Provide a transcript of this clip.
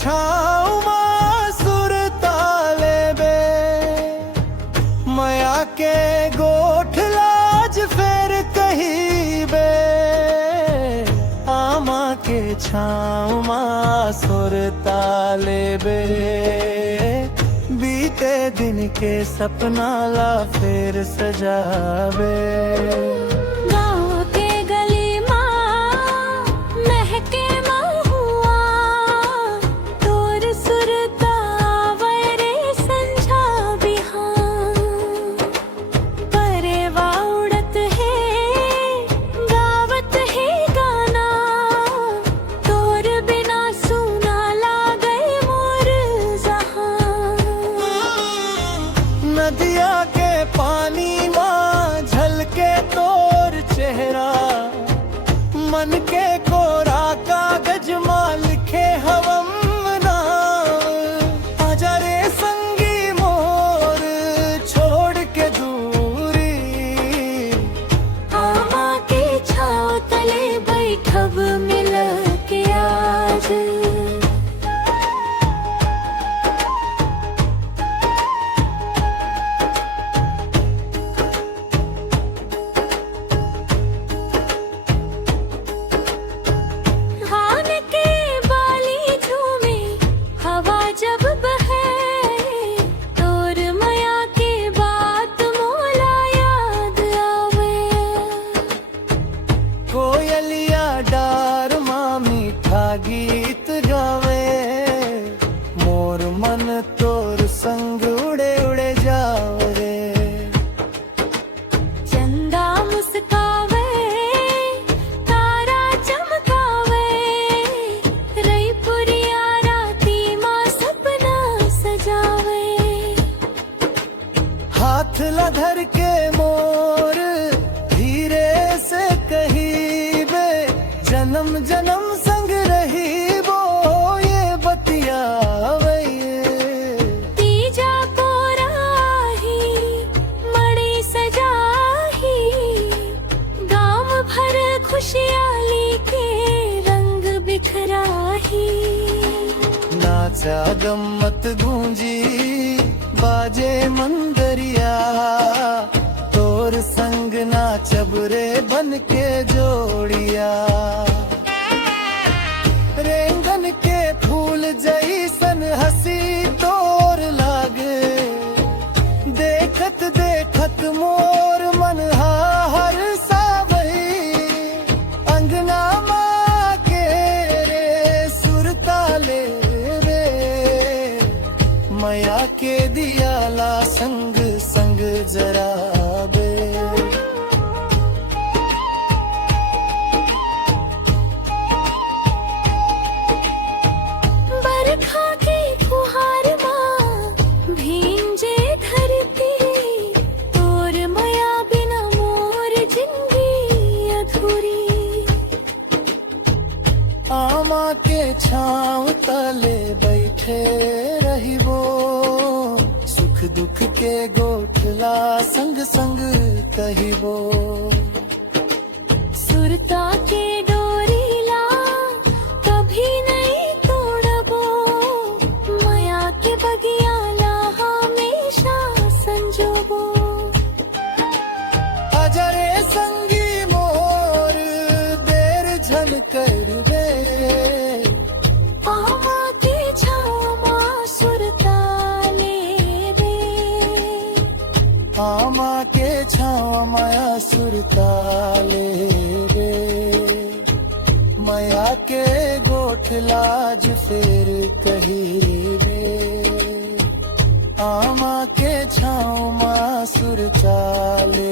छाँव मां सुरताले बे मया के गोठ लाज फेर कही बे आमा के छाँव मां सुरताले बे बीते दिन के सपना ला फेर सजावे नदिया के पानी मां झलके तोर चेहरा मन के कोरा कागज मां लिखे हवम नाम आजा रे संगी मोर छोड़ के दूरी आमा के छाँव तले बैठब मिल के आज कोयलिया डार मां मीठा गीत गावे मोर मन तोर संग उड़े उड़े जावे चंदा मुस्कावे तारा चमकावे रईपुरिया राती मां सपना सजावे हाथ ला धर के मोर धीरे से कही जन्म जन्म संग रही वो ये बतियावे तीजा को राही मड़ी सजाही गाँव भर खुशहाली के रंग बिखराही नाचा गम्मत गूंजी बाजे मंदरिया तोर संग नाचब रे बन के जोड़िया रेंगन के फूल जैसन हंसी तोर लागे देखत देखत मोर मन हर सावही अंगना माँ के रे सुरताले रे मया के दियाला संग संग जराबे बरखा के फुहार मां भींजे धरती तोर मया बिना मोर जिंदगी अधूरी आमा के छाँव तले बैठे रहिबो सुख दुख के गोठला संग संग कहिबो सुरता के डोरीला कभी नहीं तोड़बो मया के बगियाला हमेशा संजोबो आजा रे संगी मोर देर झन कर दे आमा के छाँव मां सुरताले बे आमा के छाँव माया सुरताले रे मया के गोठ लाज फेर कही रे आमा के छाँव मां सुरताले